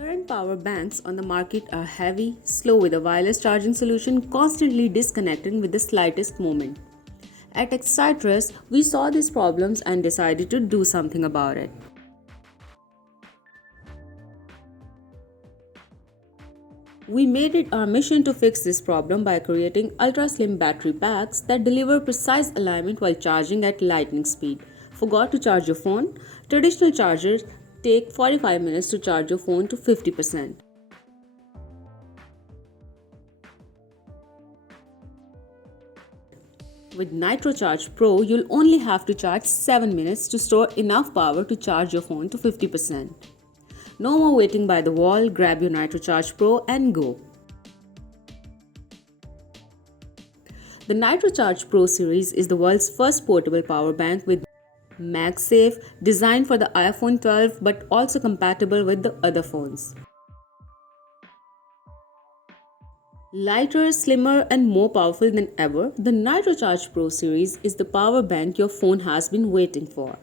Current power banks on the market are heavy, slow with a wireless charging solution, constantly disconnecting with the slightest movement. At Excitrus, we saw these problems and decided to do something about it. We made it our mission to fix this problem by creating ultra-slim battery packs that deliver precise alignment while charging at lightning speed. Forgot to charge your phone? Traditional chargers take 45 minutes to charge your phone to 50%. With NitroCharge Pro, you'll only have to charge 7 minutes to store enough power to charge your phone to 50%. No more waiting by the wall, grab your NitroCharge Pro and go. The NitroCharge Pro series is the world's first portable power bank with MagSafe, designed for the iPhone 12 but also compatible with the other phones. Lighter, slimmer, and more powerful than ever, the NitroCharge Pro series is the power bank your phone has been waiting for.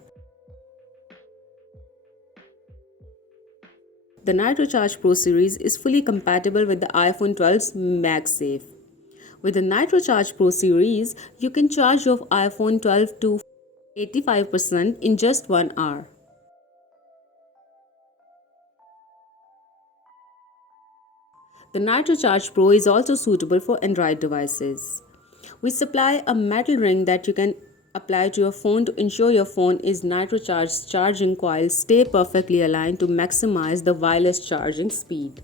The NitroCharge Pro series is fully compatible with the iPhone 12's MagSafe. With the NitroCharge Pro series, you can charge your iPhone 12 to 85% in just 1 hour. The NitroCharge Pro is also suitable for Android devices. We supply a metal ring that you can apply to your phone to ensure your phone is NitroCharged charging coils stay perfectly aligned to maximize the wireless charging speed.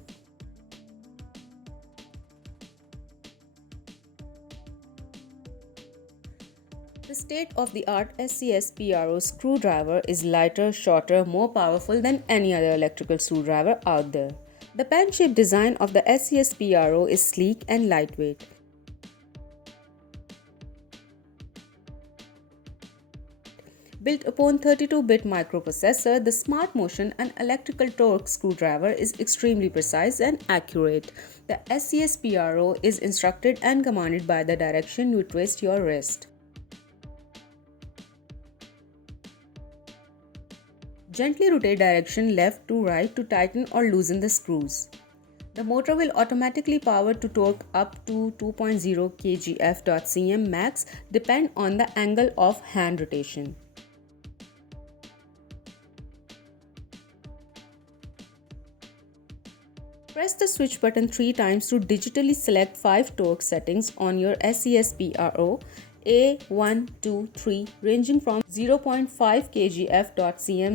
The state-of-the-art SCS PRO screwdriver is lighter, shorter, more powerful than any other electrical screwdriver out there. The pen-shaped design of the SCS PRO is sleek and lightweight. Built upon 32-bit microprocessor, the Smart Motion and electrical torque screwdriver is extremely precise and accurate. The SCS PRO is instructed and commanded by the direction you twist your wrist. Gently rotate direction left to right to tighten or loosen the screws. The motor will automatically power to torque up to 2.0 kgf.cm max depend on the angle of hand rotation. Press the switch button 3 times to digitally select 5 torque settings on your SCS PRO A, 1, 2, 3 ranging from 0.5 kgf.cm-2.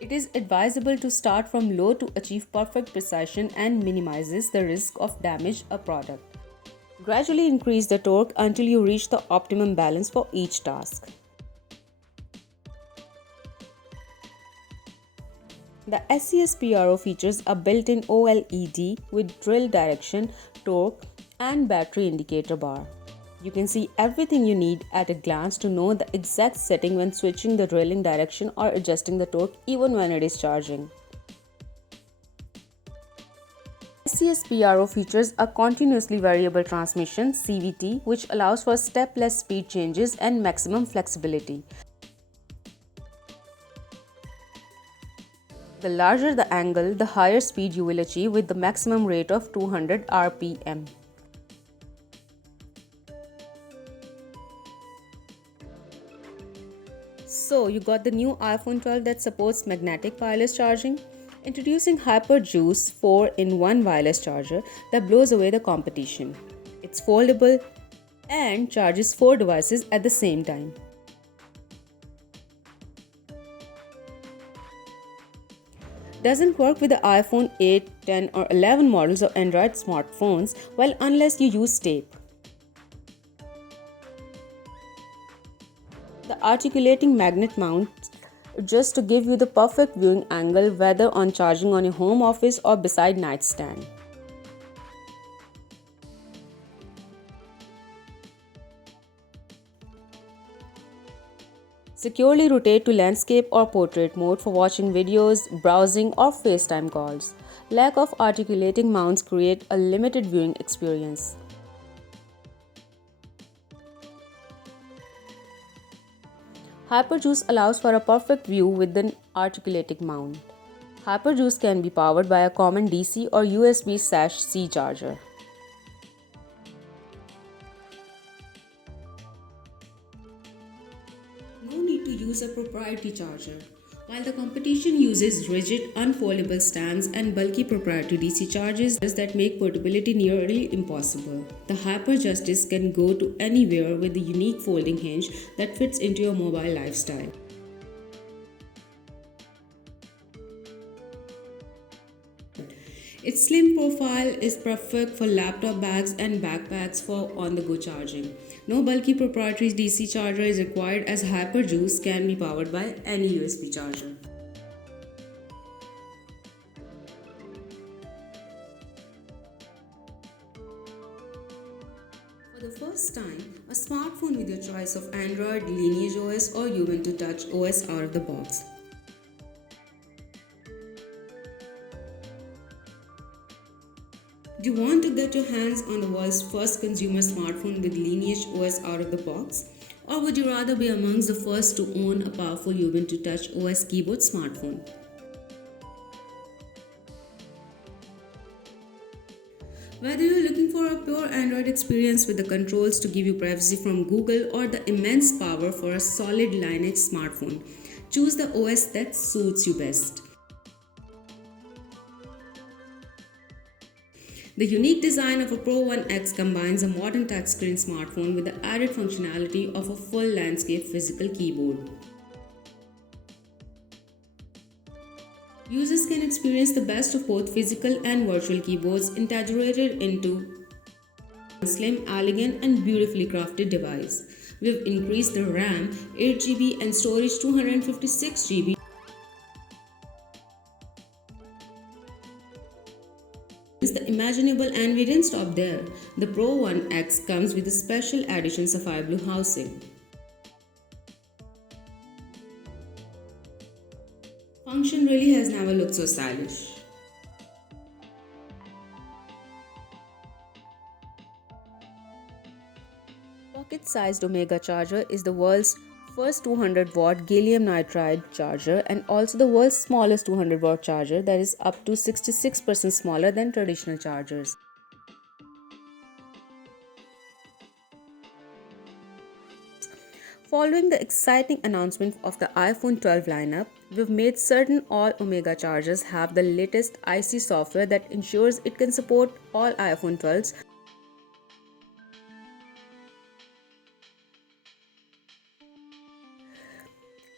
It is advisable to start from low to achieve perfect precision and minimizes the risk of damage a product. Gradually increase the torque until you reach the optimum balance for each task. The SCS PRO features a built-in OLED with drill direction, torque, and battery indicator bar. You can see everything you need at a glance to know the exact setting when switching the drilling direction or adjusting the torque even when it is charging. SCS PRO features a continuously variable transmission (CVT) which allows for step-less speed changes and maximum flexibility. The larger the angle, the higher speed you will achieve with the maximum rate of 200 rpm. So, you got the new iPhone 12 that supports magnetic wireless charging? Introducing HyperJuice 4-in-1 wireless charger that blows away the competition. It's foldable and charges 4 devices at the same time. Doesn't work with the iPhone 8, 10 or 11 models of Android smartphones, well, unless you use tape. The articulating magnet mount just to give you the perfect viewing angle whether on charging on your home office or beside nightstand. Securely rotate to landscape or portrait mode for watching videos, browsing or FaceTime calls. Lack of articulating mounts create a limited viewing experience. HyperJuice allows for a perfect view with an articulating mount. HyperJuice can be powered by a common DC or USB/C charger. No need to use a proprietary charger. While the competition uses rigid, unfoldable stands and bulky proprietary DC chargers that make portability nearly impossible, the HyperJustice can go to anywhere with a unique folding hinge that fits into your mobile lifestyle. Its slim profile is perfect for laptop bags and backpacks for on-the-go charging. No bulky proprietary DC charger is required as HyperJuice can be powered by any USB charger. For the first time, a smartphone with your choice of Android, Lineage OS or Ubuntu Touch OS out of the box. Do you want to get your hands on the world's first consumer smartphone with Lineage OS out of the box? Or would you rather be amongst the first to own a powerful Ubuntu Touch OS keyboard smartphone? Whether you're looking for a pure Android experience with the controls to give you privacy from Google or the immense power for a solid Linux smartphone, choose the OS that suits you best. The unique design of a Pro One X combines a modern touchscreen smartphone with the added functionality of a full landscape physical keyboard. Users can experience the best of both physical and virtual keyboards integrated into a slim, elegant, and beautifully crafted device. We've increased the RAM 8 GB and storage 256 GB. Is the imaginable, and we didn't stop there. The Pro One X comes with a special edition sapphire blue housing. Function really has never looked so stylish. Pocket-sized Omega charger is the world's first 200-watt gallium nitride charger and also the world's smallest 200-watt charger that is up to 66% smaller than traditional chargers. Following the exciting announcement of the iPhone 12 lineup, we've made certain all Omega chargers have the latest IC software that ensures it can support all iPhone 12s.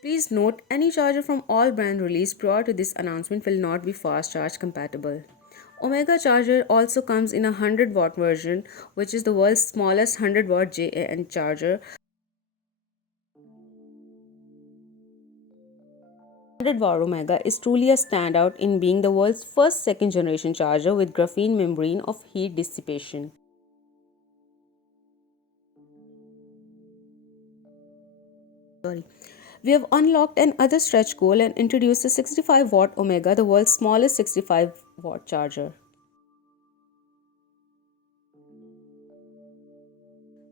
Please note, any charger from all brand released prior to this announcement will not be fast charge compatible. Omega charger also comes in a 100-watt version, which is the world's smallest 100-watt JAN charger. 100-watt Omega is truly a standout in being the world's first second-generation charger with graphene membrane of heat dissipation. We have unlocked another stretch goal and introduced the 65-watt Omega, the world's smallest 65-watt charger.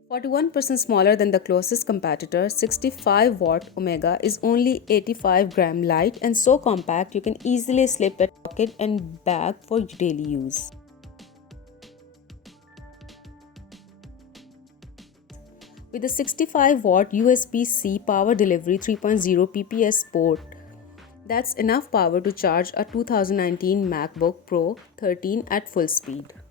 41% smaller than the closest competitor, 65-watt Omega is only 85 gram light and so compact you can easily slip it in your pocket and bag for daily use. With a 65-watt USB-C power delivery 3.0 PPS port, that's enough power to charge a 2019 MacBook Pro 13 at full speed.